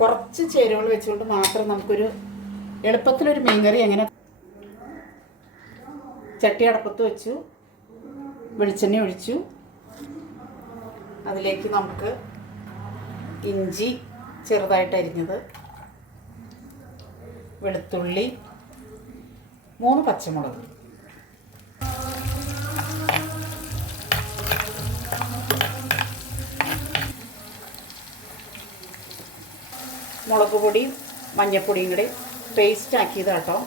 കുറച്ച് ചേരുവകൾ വെച്ചുകൊണ്ട് മാത്രം നമുക്കൊരു എളുപ്പത്തിലൊരു മീൻകറി എങ്ങനെ. ചട്ടി അടപ്പത്ത് വെച്ചു, വെളിച്ചെണ്ണ ഒഴിച്ചു. അതിലേക്ക് നമുക്ക് ഇഞ്ചി ചെറുതായിട്ട് അരിഞ്ഞത്, വെളുത്തുള്ളി, 3 പച്ചമുളക്, മുളക് പൊടിയും മഞ്ഞൾപ്പൊടിയും കൂടെ പേസ്റ്റ് ആക്കിയതാട്ടോ.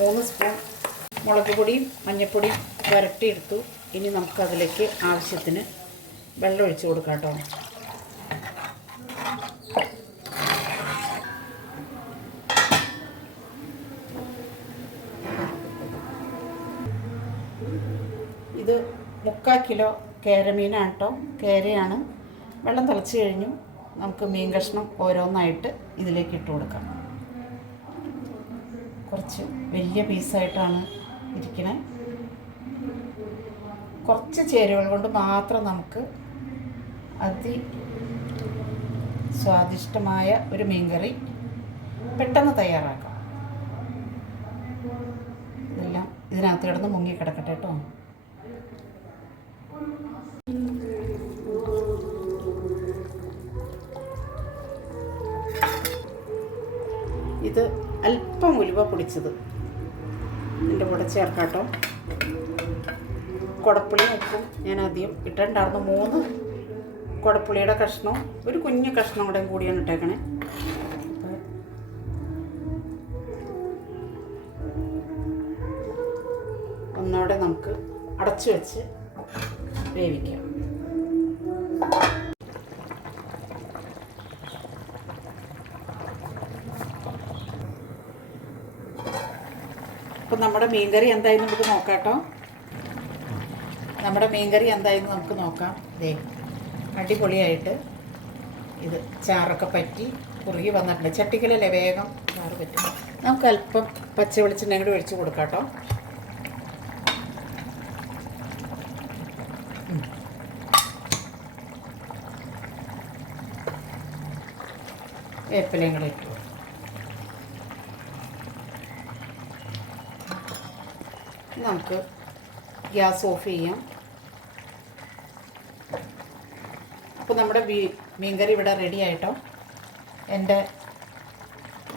3 സ്പൂൺ മുളക് പൊടിയും മഞ്ഞൾപ്പൊടിയും വരട്ടിയെടുത്തു. ഇനി നമുക്കതിലേക്ക് ആവശ്യത്തിന് വെള്ളം ഒഴിച്ച് കൊടുക്കാം കേട്ടോ. ഇത് 3/4 കിലോ കേരമീനാണ് കേട്ടോ. കേരയാണ്. വെള്ളം തിളച്ച് കഴിഞ്ഞു. നമുക്ക് മീൻ കഷ്ണം ഓരോന്നായിട്ട് ഇതിലേക്ക് ഇട്ട് കൊടുക്കാം. കുറച്ച് വലിയ പീസായിട്ടാണ് ഇരിക്കണേ. കുറച്ച് ചേരുവകൾ കൊണ്ട് മാത്രം നമുക്ക് സ്വാദിഷ്ടമായ ഒരു മീൻകറി പെട്ടെന്ന് തയ്യാറാക്കാം. ഇതെല്ലാം ഇതിനകത്ത് കിടന്ന് മുങ്ങി കിടക്കട്ടെ കേട്ടോ. ഇത് അല്പം ഉലുവ പൊടിച്ചത് ഇതിൻ്റെ കൂടെ ചേർക്കാട്ടോ. കുടപ്പുളി ഉപ്പും ഞാൻ ആദ്യം ഇട്ടിട്ടുണ്ടായിരുന്നു. 3 കുടപ്പുളിയുടെ കഷ്ണവും ഒരു കുഞ്ഞു കഷ്ണം കൂടെ കൂടിയാണ് ഇട്ടേക്കണേ. ഒന്നുകൂടെ നമുക്ക് അടച്ചു വെച്ച് വേവിക്കാം. അപ്പം നമ്മുടെ മീൻകറി എന്തായെന്ന് നമുക്ക് നോക്കാം കേട്ടോ. നമ്മുടെ മീൻകറി എന്തായെന്ന് നമുക്ക് നോക്കാം. അടിപൊളിയായിട്ട് ഇത് ചാറൊക്കെ പറ്റി കുറുകി വന്നിട്ടുണ്ട്. ചട്ടിക്കലല്ലേ വേഗം ചാറ് പറ്റും. നമുക്ക് അല്പം പച്ച വെളിച്ചെണ്ണ കൂടി ഒഴിച്ച് കൊടുക്കാം കേട്ടോ. വേപ്പിലയും കൂടെ ഇട്ടു. നമുക്ക് ഗ്യാസ് ഓഫ് ചെയ്യാം. അപ്പോൾ നമ്മുടെ മീൻകറി ഇവിടെ റെഡി ആയിട്ടോ. എൻ്റെ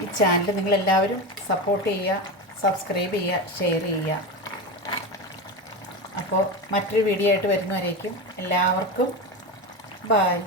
ഈ ചാനൽ നിങ്ങളെല്ലാവരും സപ്പോർട്ട് ചെയ്യുക, സബ്സ്ക്രൈബ് ചെയ്യുക, ഷെയർ ചെയ്യുക. അപ്പോൾ മറ്റൊരു വീഡിയോ ആയിട്ട് വരുന്നവരേക്കും എല്ലാവർക്കും ബൈ.